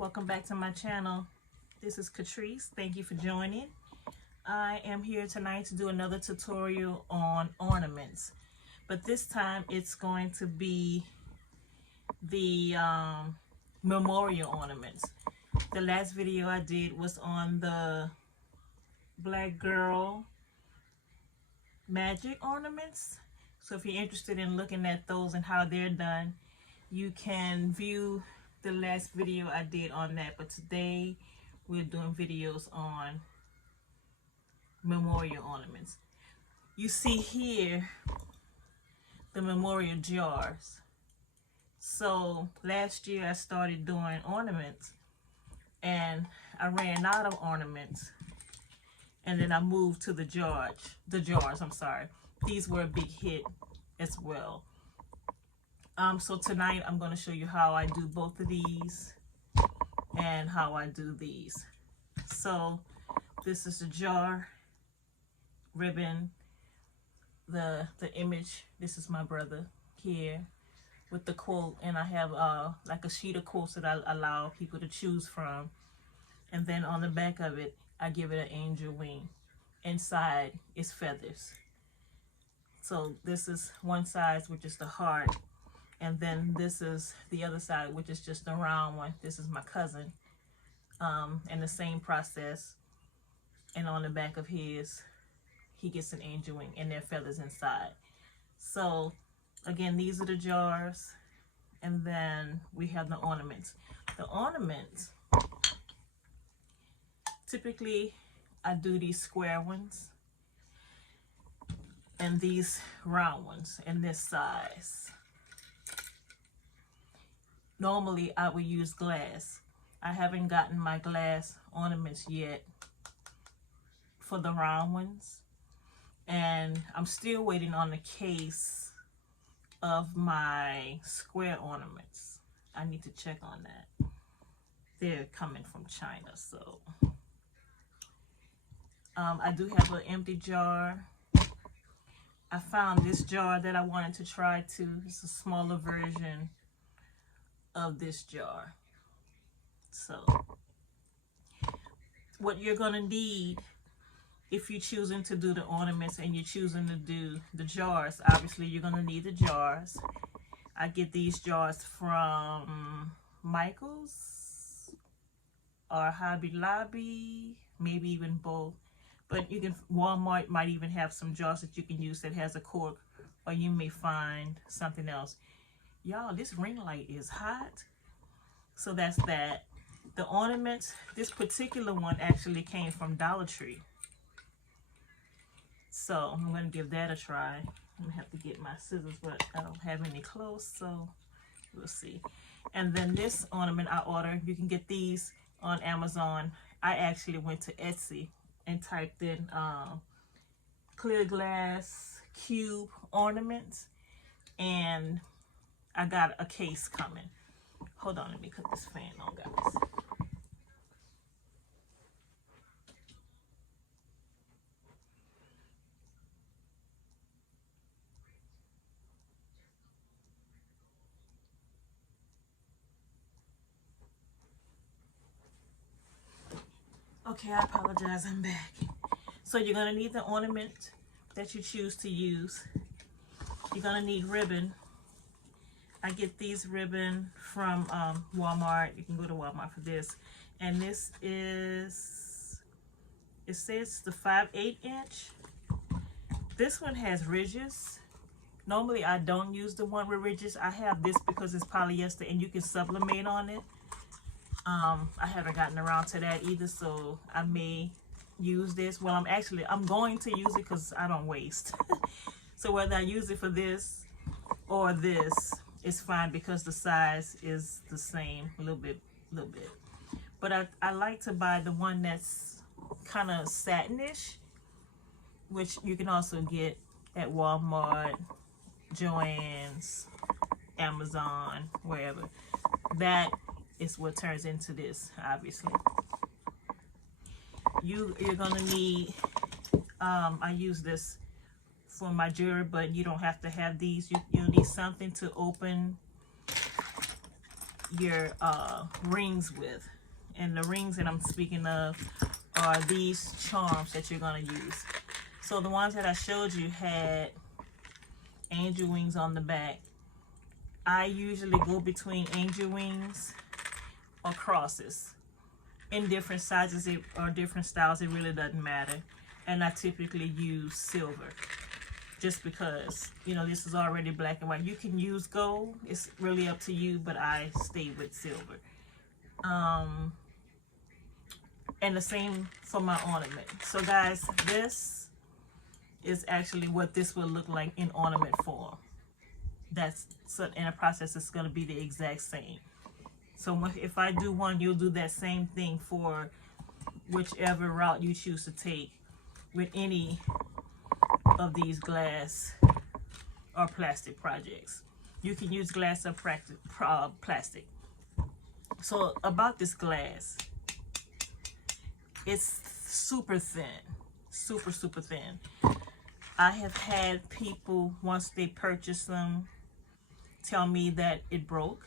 welcome back to my channel. This is Catrice. Thank you for joining. I am here tonight to do another tutorial on ornaments, but this time it's going to be the memorial ornaments. The last video I did was on the Black Girl magic ornaments, so if you're interested in looking at those and how they're done, you can view the last video I did on that. But today we're doing videos on memorial ornaments. You see here the memorial jars. So last year I started doing ornaments and I ran out of ornaments, and then I moved to the jars. I'm sorry. These were a big hit as well. So tonight I'm going to show you how I do both of these and how I do these. So this is the jar, ribbon, the image. This is my brother here with the quote, and I have like a sheet of quotes that I allow people to choose from, and then on the back of it I give it an angel wing. Inside is feathers. So this is one side, which is the heart, and then this is the other side, which is just a round one. This is my cousin, and the same process. And on the back of his, he gets an angel wing, and there are feathers inside. So again, these are the jars, and then we have the ornaments. The ornaments, typically I do these square ones and these round ones in this size. Normally I would use glass. I haven't gotten my glass ornaments yet for the round ones, and I'm still waiting on the case of my square ornaments. I need to check on that. They're coming from China, so I do have an empty jar. I found this jar that I wanted to try too. It's a smaller version of this jar. So what you're gonna need if you're choosing to do the ornaments and you're choosing to do the jars, obviously you're gonna need the jars. I get these jars from Michael's or Hobby Lobby, maybe even both. But you can, Walmart might even have some jars that you can use that has a cork, or you may find something else. Y'all, this ring light is hot. So that's that. The ornaments, this particular one actually came from Dollar Tree. So I'm going to give that a try. I'm going to have to get my scissors, but I don't have any close, so we'll see. And then this ornament I ordered, you can get these on Amazon. I actually went to Etsy and typed in clear glass cube ornaments, and I got a case coming. Hold on, let me cut this fan on, guys. Okay, I apologize, I'm back. So you're gonna need the ornament that you choose to use. You're gonna need ribbon. I get these ribbon from Walmart. You can go to Walmart for this. And this is, it says the 5/8 inch. This one has ridges. Normally I don't use the one with ridges. I have this because it's polyester and you can sublimate on it. I haven't gotten around to that either, so I may use this. Well, I'm going to use it because I don't waste. So whether I use it for this or this, it's fine because the size is the same, a little bit. But I like to buy the one that's kind of satinish, which you can also get at Walmart, Joann's, Amazon, wherever. That is what turns into this, obviously. You're gonna need, I use this for my jewelry, but you don't have to have these. You'll need something to open your rings with. And the rings that I'm speaking of are these charms that you're going to use. So the ones that I showed you had angel wings on the back. I usually go between angel wings or crosses in different sizes or different styles. It really doesn't matter. And I typically use silver just because, you know, this is already black and white. You can use gold. It's really up to you, but I stay with silver. And the same for my ornament. So guys, this is actually what this will look like in ornament form. That's so in a process, it's going to be the exact same. So if I do one, you'll do that same thing for whichever route you choose to take with any of these glass or plastic projects. You can use glass or plastic. So about this glass, it's super thin, super thin. I have had people, once they purchase them, tell me that it broke.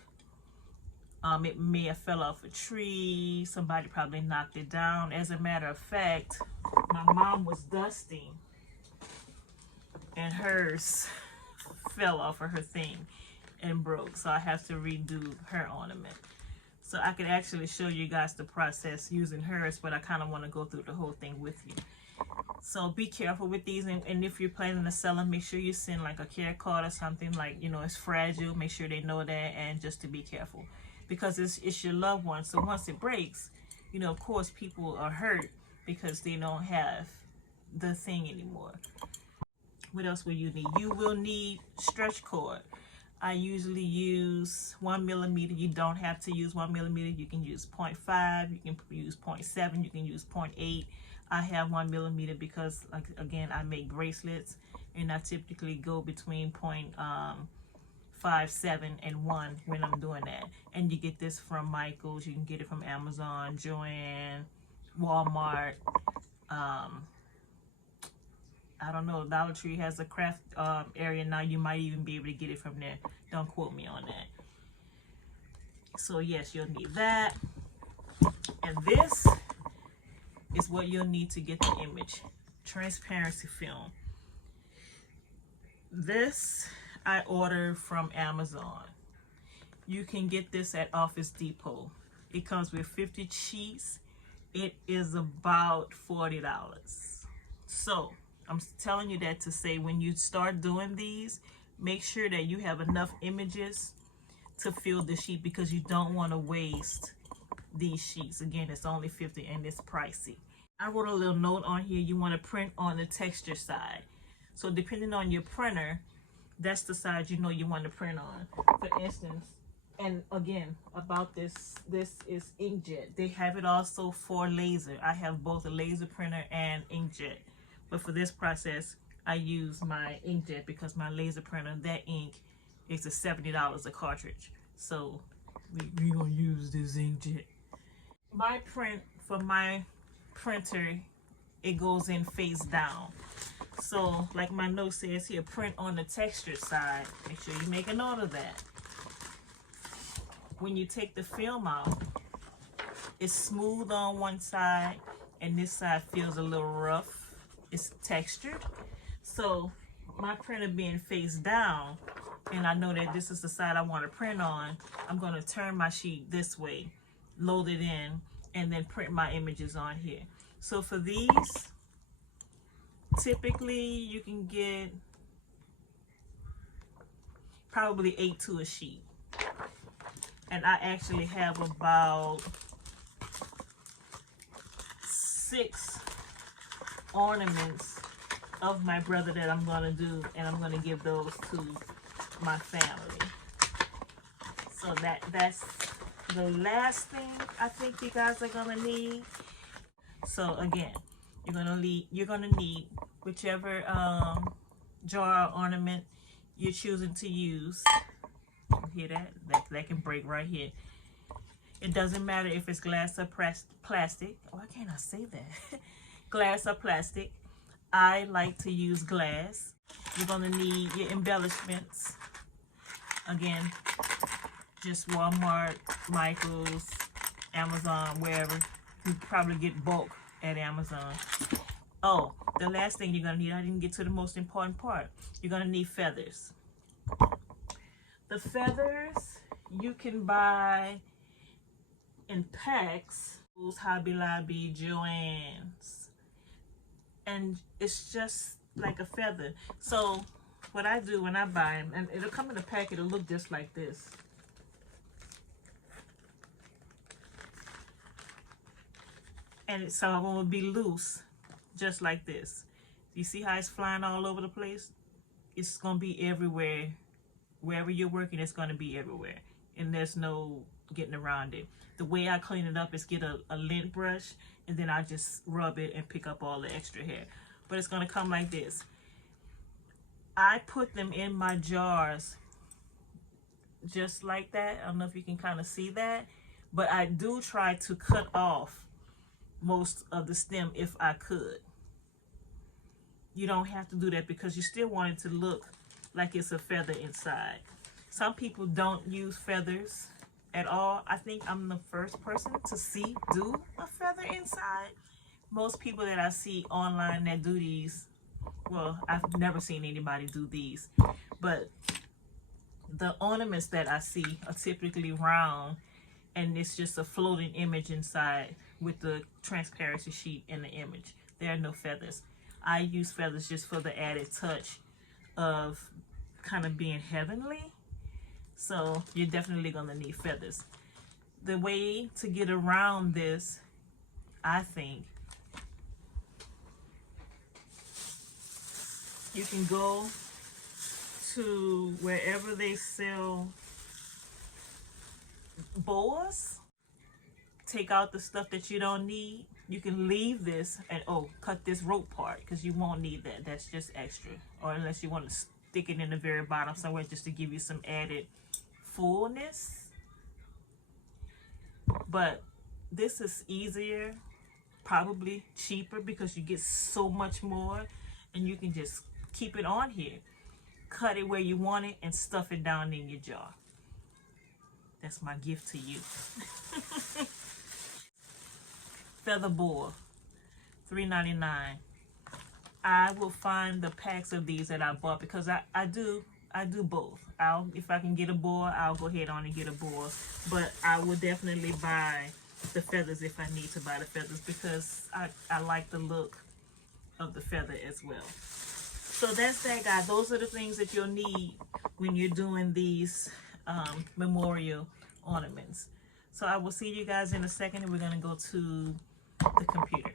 It may have fell off a tree. Somebody probably knocked it down. As a matter of fact, my mom was dusting and hers fell off of her thing and broke. So I have to redo her ornament. So I could actually show you guys the process using hers, but I kind of want to go through the whole thing with you. So be careful with these, and if you're planning to sell them, make sure you send like a care card or something, like, you know, it's fragile. Make sure they know that, and just to be careful, because it's your loved one. So once it breaks, you know, of course people are hurt because they don't have the thing anymore. What else will you need? You will need stretch cord. I usually use 1 millimeter. You don't have to use 1 millimeter. You can use 0.5. You can use 0.7. You can use 0.8. I have 1 millimeter because, like, again, I make bracelets, and I typically go between 0.57 and 1 when I'm doing that. And you get this from Michael's. You can get it from Amazon, Joann, Walmart. I don't know, Dollar Tree has a craft area now. You might even be able to get it from there. Don't quote me on that. So yes, you'll need that. And this is what you'll need to get the image. Transparency film. This I ordered from Amazon. You can get this at Office Depot. It comes with 50 sheets. It is about $40. So I'm telling you that to say, when you start doing these, make sure that you have enough images to fill the sheet, because you don't want to waste these sheets. Again, it's only 50 and it's pricey. I wrote a little note on here. You want to print on the texture side. So depending on your printer, that's the side you know you want to print on. For instance, and again, about this is inkjet. They have it also for laser. I have both a laser printer and inkjet. But for this process, I use my inkjet because my laser printer, that ink is $70 a cartridge. So we're gonna use this inkjet. My print, for my printer, it goes in face down. So like my note says here, print on the texture side. Make sure you make a note of that. When you take the film out, it's smooth on one side and this side feels a little rough. It's textured. So my printer being face down, and I know that this is the side I want to print on, I'm going to turn my sheet this way, load it in, and then print my images on here. So for these, typically you can get probably 8 to a sheet. And I actually have about 6 ornaments of my brother that I'm going to do, and I'm going to give those to my family. So that's the last thing I think you guys are going to need. So again, you're going to need whichever jar or ornament you're choosing to use. You hear that can break right here. It doesn't matter if it's glass or plastic. Why can't I say that? Glass or plastic. I like to use glass. You're going to need your embellishments. Again, just Walmart, Michaels, Amazon, wherever. You probably get bulk at Amazon. Oh, the last thing you're gonna need, I didn't get to the most important part. You're gonna need feathers. The feathers you can buy in packs. Hobby Lobby, Joann's, and it's just like a feather. So what I do when I buy them, and it'll come in a pack, it'll look just like this. And some of them will be loose, just like this. You see how it's flying all over the place? It's gonna be everywhere. Wherever you're working, it's gonna be everywhere, and there's no getting around it. The way I clean it up is get a lint brush, and then I just rub it and pick up all the extra hair. But it's gonna come like this. I put them in my jars just like that. I don't know if you can kind of see that, but I do try to cut off most of the stem if I could. You don't have to do that because you still want it to look like it's a feather inside. Some people don't use feathers at all. I think I'm the first person to see do a feather inside. Most people that I see online that do these, well, I've never seen anybody do these, but the ornaments that I see are typically round, and it's just a floating image inside with the transparency sheet in the image. There are no feathers. I use feathers just for the added touch of kind of being heavenly. So you're definitely gonna need feathers. The way to get around this, I think, you can go to wherever they sell boas, take out the stuff that you don't need. You can leave this and cut this rope part because you won't need that. That's just extra. Or unless you want to stick it in the very bottom somewhere just to give you some added fullness. But this is easier, probably cheaper, because you get so much more, and you can just keep it on here, cut it where you want it, and stuff it down in your jar. That's my gift to you. Feather boa, $3.99. I will find the packs of these that I bought because I do both. If I can get a boa, I'll go ahead on and get a boa, but I will definitely buy the feathers if I need to buy the feathers because I like the look of the feather as well. So that's that, guys. Those are the things that you'll need when you're doing these memorial ornaments. So I will see you guys in a second, and we're going to go to the computer.